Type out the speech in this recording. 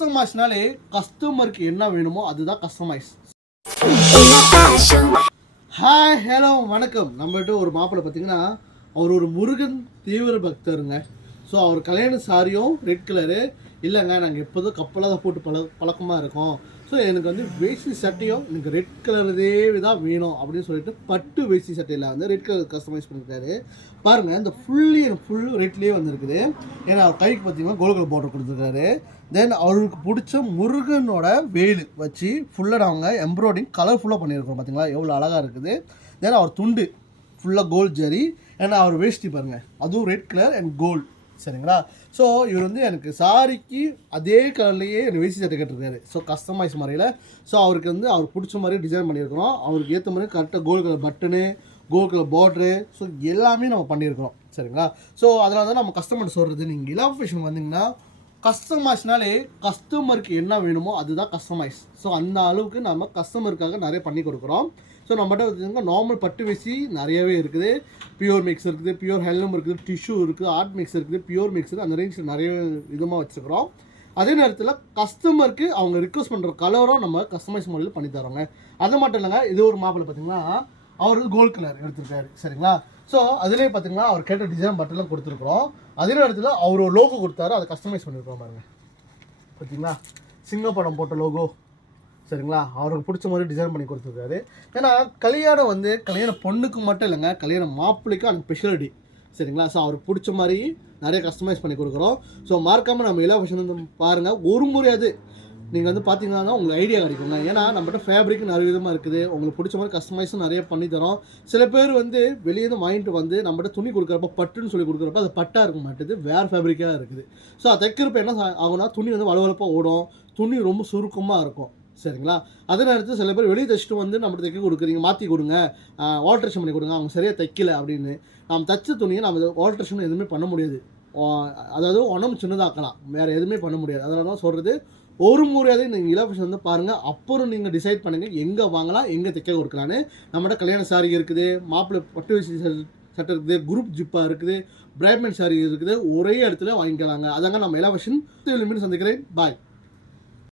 கஸ்டமைஸ்னாலே கஸ்டமருக்கு என்ன வேணுமோ அதுதான் கஸ்டமைஸ். ஹாய் ஹலோ வணக்கம். நம்மகிட்ட ஒரு மாப்பிள்ளை பார்த்தீங்கன்னா அவர் ஒரு முருகன் தீவிர பக்தருங்க. ஸோ அவர் கல்யாண சாரியும் ரெட் கலரு இல்லைங்க, நாங்கள் எப்போதும் கப்பலாக தான் போட்டு பழக்கமாக இருக்கோம். ஸோ எனக்கு வந்து வேஷ்டி சட்டையும் எனக்கு ரெட் கலரே தான் வேணும் அப்படின்னு சொல்லிட்டு பட்டு வேஷ்டி சட்டையில் வந்து ரெட் கலர் கஸ்டமைஸ் பண்ணியிருக்காரு. பாருங்கள், இந்த ஃபுல் ரெட்லேயே வந்துருக்குது. ஏன்னா அவர் கைக்கு பார்த்தீங்கன்னா கோல்டு கலர் பார்டர் கொடுத்துருக்காரு. தென் அவருக்கு பிடிச்ச முருகனோட வேலு வச்சு ஃபுல்லாக நாங்கள் எம்ப்ராய்டிங் கலர்ஃபுல்லாக பண்ணியிருக்கோம். பார்த்தீங்களா எவ்வளோ அழகாக இருக்குது. தென் அவர் துண்டு ஃபுல்லாக கோல்டு ஜரி. ஏன்னா அவர் வேஷ்டி பாருங்கள், அதுவும் ரெட் கலர் அண்ட் கோல்டு. சரிங்களா? ஸோ இவர் வந்து எனக்கு சாரிக்கு அதே கலர்லேயே எனக்கு வேஷ்டி சட்டை கேட்டிருக்காரு. ஸோ கஸ்டமைஸ் முறையில். ஸோ அவருக்கு வந்து அவருக்கு பிடிச்ச மாதிரி டிசைன் பண்ணியிருக்கிறோம். அவருக்கு ஏற்ற மாதிரி கரெக்டாக gold colour button, gold colour border, so எல்லாமே நம்ம பண்ணியிருக்கிறோம். சரிங்களா? ஸோ அதனால தான் நம்ம கஸ்டமர் சொல்கிறது, நீங்கள் இலவ ஃபேஷன் வந்தீங்கன்னா கஸ்டமைஸ்னாலே கஸ்டமருக்கு என்ன வேணுமோ அதுதான் கஸ்டமைஸ். ஸோ அந்த அளவுக்கு நம்ம கஸ்டமருக்காக நிறைய பண்ணி கொடுக்குறோம். ஸோ நம்மகிட்ட பார்த்தீங்கன்னா நார்மல் பட்டு வேஷ்டி நிறையவே இருக்குது. பியூர் மிக்ஸ் இருக்குது, பியூர் ஹெல்லம் இருக்குது, டிஷ்யூ இருக்குது, ஆர்ட் மிக்ஸ் இருக்குது, பியூர் மிக்ஸ் இருக்குது. அந்த ரேஞ்சில் நிறைய விதமாக வச்சுருக்கிறோம். அதே நேரத்தில் கஸ்டமருக்கு அவங்க ரிக்வஸ்ட் பண்ணுற கலரும் நம்ம கஸ்டமைஸ் மாடலில் பண்ணி தரோங்க. அது மட்டும் இல்லைங்க, இது ஒரு மாப்பிள்ளை பார்த்தீங்கன்னா அவர் வந்து கோல்டு கலர் எடுத்துருக்காரு. சரிங்களா? ஸோ அதிலே பார்த்தீங்கன்னா அவர் கேட்ட டிசைன் பட்டெல்லாம் கொடுத்துருக்குறோம். அதே நேரத்தில் அவர் ஒரு லோகோ கொடுத்தாரு, அதை கஸ்டமைஸ் பண்ணியிருக்கோம் பாருங்கள். பார்த்தீங்களா, சிங்கப்படம் போட்ட லோகோ. சரிங்களா? அவருக்கு பிடிச்ச மாதிரி டிசைன் பண்ணி கொடுத்துருக்காரு. ஏன்னா கல்யாணம் வந்து கல்யாண பொண்ணுக்கு மட்டும் இல்லைங்க, கல்யாண மாப்பிள்ளைக்கும் அந்த ஸ்பெஷாலிட்டி. சரிங்களா? ஸோ அவருக்கு பிடிச்ச மாதிரி நிறைய கஸ்டமைஸ் பண்ணி கொடுக்குறோம். ஸோ மறக்காமல் நம்ம இலவ ஃபேஷன் வந்து பாருங்கள். ஒரு முறையாவது நீங்கள் வந்து பார்த்தீங்கன்னா உங்களுக்கு ஐடியா கிடைக்குங்க. ஏன்னா நம்மகிட்ட ஃபேப்ரிக் நிறைய விதமாக இருக்குது. உங்களுக்கு பிடிச்ச மாதிரி கஸ்டமைஸும் நிறைய பண்ணி தரோம். சில பேர் வந்து வெளியேருந்து வாங்கிட்டு வந்து நம்மகிட்ட துணி கொடுக்குறப்ப பட்டுன்னு சொல்லி கொடுக்குறப்ப அது பட்டாக இருக்க மாட்டேது, வேறு ஃபேப்ரிக்காக இருக்குது. ஸோ அது தைக்கிறப்ப என்ன ஆகும்னா துணி வந்து வலுவலுப்பாக ஓடும், துணி ரொம்ப சுருக்கமாக இருக்கும். சரிங்களா? அதே நேரத்தில் சில பேர் வெளியே தைச்சிட்டு வந்து நம்மகிட்ட தைக்க கொடுக்குறீங்க, மாற்றி கொடுங்க, ஆல்ட்ரேஷன் பண்ணி கொடுங்க, அவங்க சரியாக தைக்கல அப்படின்னு. நம்ம தைச்ச துணியை நம்ம ஆல்ட்ரேஷன் எதுவுமே பண்ண முடியாது. அதாவது உடம்பு சின்னதாக்கலாம், வேறு எதுவுமே பண்ண முடியாது. அதனால தான் சொல்கிறது, ஒரு முறையாவது நீங்கள் இலவ ஃபேஷன் வந்து பாருங்கள். அப்புறம் நீங்கள் டிசைட் பண்ணுங்கள் எங்கே வாங்கலாம், எங்கே தைக்க கொடுக்கலான்னு. நம்மகிட்ட கல்யாண சாரி இருக்குது, மாப்பிள்ளை பட்டு வேஷ்டி சட்டை இருக்குது, குரூப் ஜிப்பாக இருக்குது, பிரைட்மேன் சாரி இருக்குது. ஒரே இடத்துல வாங்கிக்கலாங்க. அதாங்க நம்ம இலவ ஃபேஷன். சந்திக்கிறேன். பாய்.